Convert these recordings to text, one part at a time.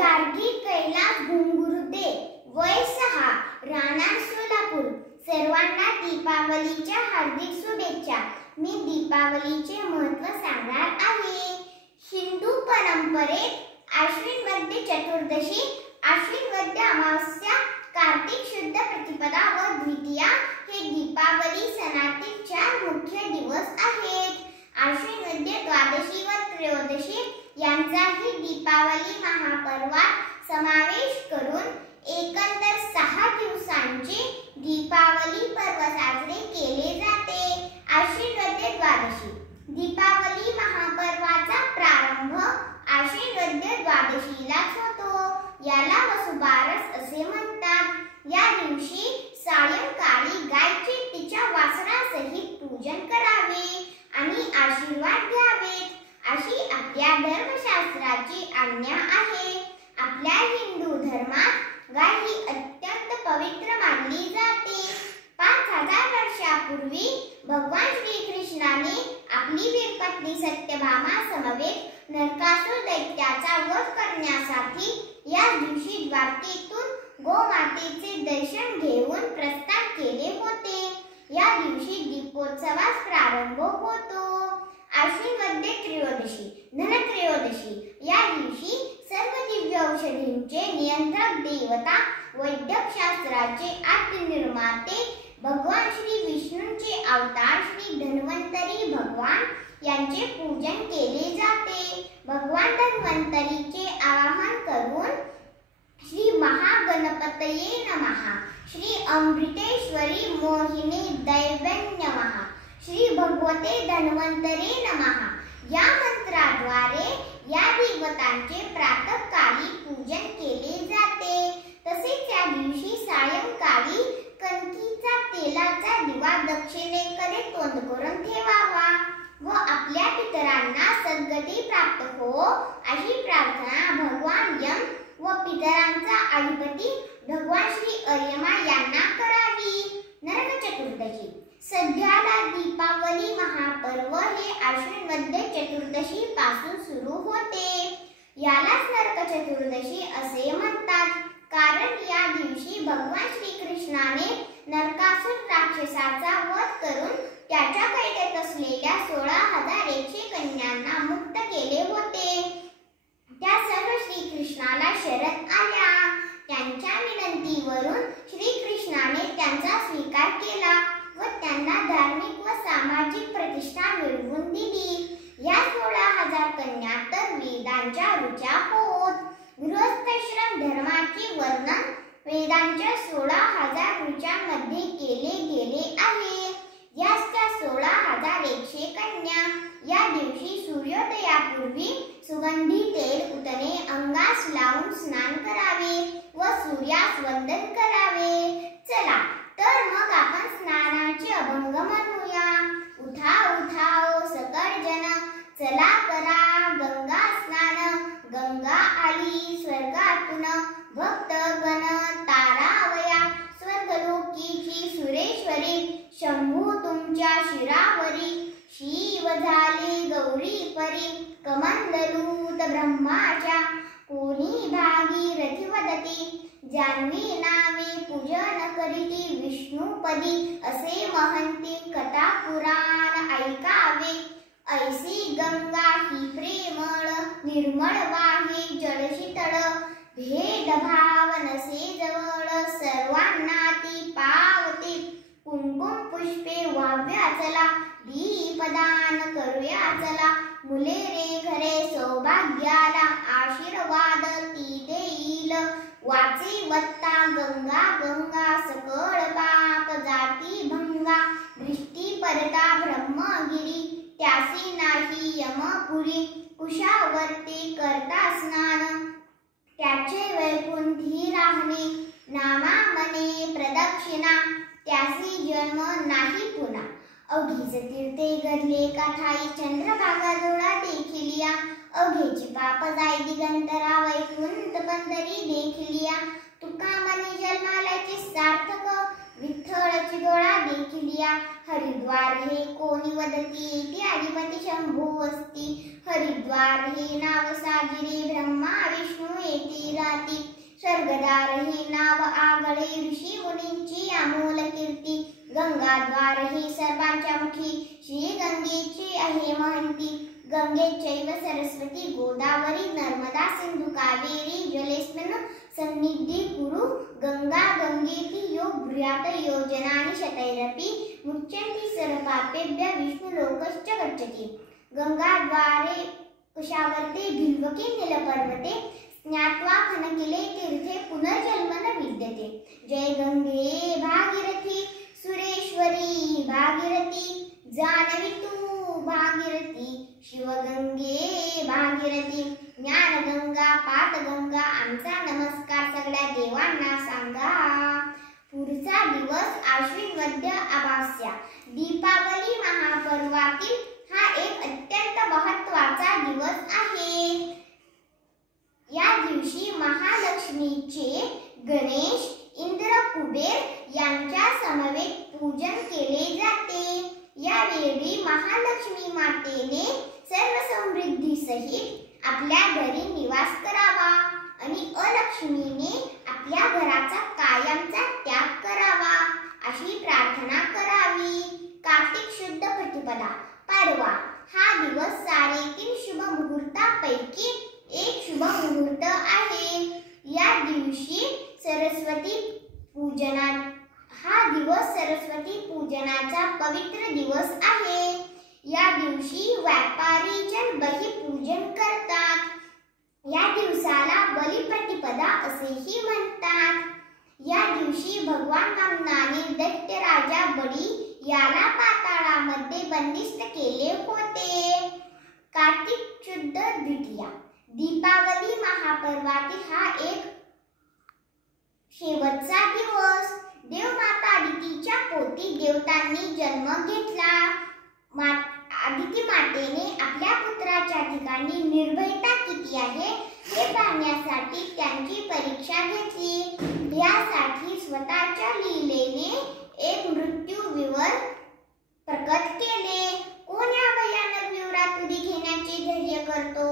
गार्गी कैलास घुंगुर्ते, वय 6, राहणार सोलापूर. सर्वांना दीपावलीच्या हार्दिक शुभेच्छा. मी दीपावलीचे महत्त्व सांगणार आहे. हिंदू परंपरेत आश्विन वद्य चतुर्दशी, आश्विन वद्य अमावस्या, कार्तिक शुद्ध प्रतिपदा व द्वितीया हे दीपावली सणातील 4 मुख्य दिवस आहेत. आश्विन वद्य द्वादशी व त्रयोदशी यांचाही दीपावली महापर्वात समावेश करून एकंदर 6 दिवसांचे दीपावली पर्व साजरे केले जाते. आश्विन वद्य द्वादशी. दीपावली महापर्वाचा प्रारंभ आश्विन वद्य द्वादशीलाच होतो. याला वसुबारस असे म्हणतात. या दिवशी सायंकाळी गायचे तिच्या वासरासहित पूजन करावे आणि आशीर्वाद घ्यावेत अशी आपल्या धर्मशास्त्राची आज्ञा आहे. आपल्या हिंदू धर्मात गाय ही अत्यंत पवित्र मानली जाते. 5000 वर्षापूर्वी भगवान श्रीकृष्णाने आपली वीरपत्नी सत्यभामा समवेत नरकासुर दैत्याचा वध करण्यासाठी या दिवशी द्वारकेतून गोमातेचे दर्शन घेऊन प्रस्थान केले होते. या दिवशी दीपोत्सवास प्रारंभ होतो. आश्विन वद्य त्रयोदशी. धनत्रयोदशी. या दिवशी सर्व दिव्य औषधींचे नियंत्रक देवता, वैद्यकशास्त्राचे आद्य निर्माते भगवान श्री विष्णूंचे अवतार श्री धन्वंतरी भगवान यांचे पूजन केले जाते. भगवान धन्वंतरीचे आवाहन करून श्री महागणपतये नमः, श्री अमृतेश्वरी मोहिनी दैव्ये नमः, श्री भगवते धन्वंतरे नमः या मंत्राद्वारे या देवतांचे प्रातःकाली पूजन केले जाते. तसेच या दिवशी सायंकाळी कणकीचा तेलाचा दिवा दक्षिणेकडे तोंड करून ठेवावा व आपल्या पितरांना सद्गती प्राप्त हो अशी प्रार्थना भगवान यम व पितरांचा अधिपती भगवान श्री अर्यमा यांना करावी. नरक चतुर्दशी. सध्याला दीपावली महापर्व हे आश्विन वद्य चतुर्दशी पासून सुरू होते. यालाच नरक चतुर्दशी असे म्हणतात. कारण या दिवशी भगवान श्रीकृष्णाने नरकासुर राक्षसाचा वध करून त्याच्या कैदेत असलेल्या 16100 कन्यांना मुक्त केले होते. त्या सर्व श्रीकृष्णाला शरण आल्या. त्यांच्या विनंतीवरून श्रीकृष्णाने त्यांचा स्वीकार केला व त्यांना धार्मिक व सामाजिक प्रतिष्ठा मिळवून दिली. या 16000 कन्या तर वेदांच्या ऋचा होत. गृहस्थाश्रम धर्माचे वर्णन वेदांच्या 16000 ऋचांमध्ये केले गेले आहे. याच त्या 16100 कन्या. या दिवशी सूर्योदयापूर्वी सुगंधी तेल उतणे अंगास लावून स्नान करावे व सूर्यास वंदन करावे. चला तर मग आपण स्नानाचे अभंग म्हणूया. उठा उठा ओ सकळ जन, चला करा गंगा स्नान. गंगा आली स्वर्गातून, भक्तगण तारावया. स्वर्गलोकीची सुरेश्वरी, शंभू तुमच्या शिरावरी. शिव झाले गौरी परी, कमंडलूत ब्रह्माच्या. कोणी भागीरथी वदती, जान्हवी नावे पूजन करीती. विष्णुपदी असे महंती, कथा पुराण ऐकावे. ऐसी गंगा ही प्रेमळ, निर्मळ वाहे जलशीतळ. भेदभाव नसे जवळ, सर्वांना ती पावते. कुंकुम पुष्पे वाव्या चला, दीपदान करूया चला. मुले रे घरे सौभाग्याला, आशीर्वाद ती देईल. वाचे वत्ता गंगा गंगा, सकळ पाप जाती भंगा. दृष्टी परता ब्रह्मगिरी, त्यासी नाही यमपुरी. कुशावर्ती करता स्नान, त्याचे वैकुंठी राहणे. नामामने प्रदक्षिणा, त्यासी जन्म नाही पुन्हा. अवघीच तीर्थे घडले काठाई, चंद्रभागा जोडा देखिलिया. अवघेची पाप जाय दिगंतरा, वैकुंठ पंढरी देखिलिया. तुका मनी जन्माल्याचे सार्थक, विठ्ठळची डोळा देखिलिया. हरिद्वार हे कोणी वदती इति अधिपती शंभू अस्ति हरिद्वार हे नाव साजिरे ब्रह्मा विष्णू येती राती स्वर्गदार हे नाव आगळे ऋषी मुनींची अमोल कीर्ती गंगाद्वार हे सर्वांच्या मुखी श्री गंगेची आहे महंती गंगेचैव सरस्वती गोदावरी नर्मदा सिंधु कावेरी जलेस्मिन् सन्निधि कुरु गंगा गंगेति यो ब्रूयात योजनानि शतैरपि मुच्यन्ति सर्वपापेभ्यः विष्णुलोकश्च गच्छति गंगाद्वारे कुशावर्ते भिल्वके नीलपर्वते ज्ञात्वा खनकिले तीर्थे पुनर्जन्म न विद्यते जय गंगे भागीरथी सुरेश्वरी भागीरथी जानवी तू भागीरथी शिवगंगे भागीरथी ज्ञानगंगा पातगंगा आमचा नमस्कार सगळ्या देवांना सांगा। पुढचा दिवस आश्विन वद्य अमावास्या दीपावली महापर्वातील हा एक अत्यंत महत्त्वाचा दिवस आहे। या दिवशी महालक्ष्मीचे गणेश इंद्र कुबेर यांच्या समवेत पूजन केले जाते। यावेळी महालक्ष्मी मातेने सर्व समृद्धी सहित आपल्या घरी निवास करावा आणि अलक्ष्मीने आपल्या घराचा कायमचा त्याग करावा अशी प्रार्थना करावी। कार्तिक शुद्ध प्रतिपदा पाडवा हा दिवस साडेतीन शुभ मुहूर्तापैकी एक शुभ मुहूर्त आहे। या दिवशी सरस्वती पूजनाचा पवित्र दिवस आहे। या दिवशी व्यापारी जन बलिपूजन करतात। या दिवसाला बलिप्रतिपदा असेही म्हणतात। या दिवशी भगवान वामनाने दैत्य राजा बळी याला पाताळामध्ये बंदिस्त केले होते। कार्तिक शुद्ध द्वितीया दीपावली महापर्वातील हा एक शेवटचा दिवस। देवमाता अदितीच्या पोटी देवतांनी जन्म घेतला। अदिती मातेने आपल्या पुत्राच्या ठिकाणी निर्भयता किती आहे हे पाहण्यासाठी त्यांची परीक्षा घेतली। यासाठी स्वतःच्या लीलेने एक मृत्यूवीर प्रकट केले। कोण या भयानक विवरात उडी घेण्याचे धैर्य करतो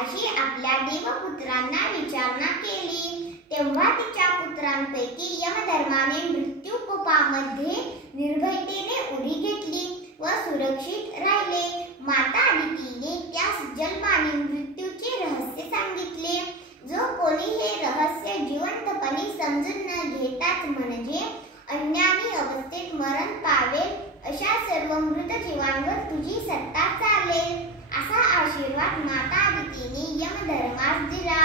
अशी आपल्या देवपुत्रांना विचारणा केली। तेव्हा तिच्या पुत्रांपैकी यमधर्माने मृत्यू कोपामध्ये निर्भयतेने उडी घेतली व सुरक्षित राहिले। माता अदितीने त्यास जन्माने मृत्यूचे रहस्य सांगितले। जो कोणी हे रहस्य जिवंतपणे समजून न घेताच म्हणजे अज्ञानी अवस्थेत मरण पावेल अशा सर्व मृत जीवांवर तुझी सत्ता चालेल असा आशीर्वाद माता अदितीने यमधर्मास दिला।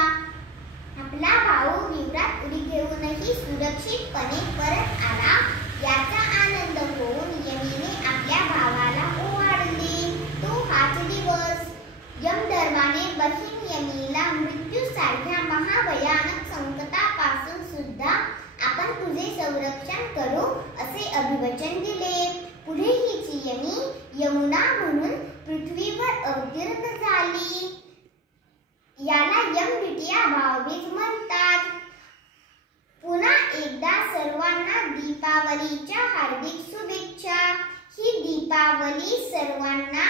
आपला भाऊ विवरात उडी घेऊनही सुरक्षितपणे परत आला याचा आनंद होऊन यमीने आपल्या भावाला ओवाळले। तो हाच दिवस। यमधर्माने बहीण यमीला मृत्यूसारख्या महाभयानक संकटापासून सुद्धा आपण तुझे संरक्षण करू असे अभिवचन दिले। पुढे हिची यमी यमुना म्हणून पृथ्वीवर अवतीर्ण झाली। याला यमद्वितीया भाऊबीज म्हणतात। पुन्हा एकदा सर्वांना दीपावलीच्या हार्दिक शुभेच्छा। ही दीपावली सर्वांना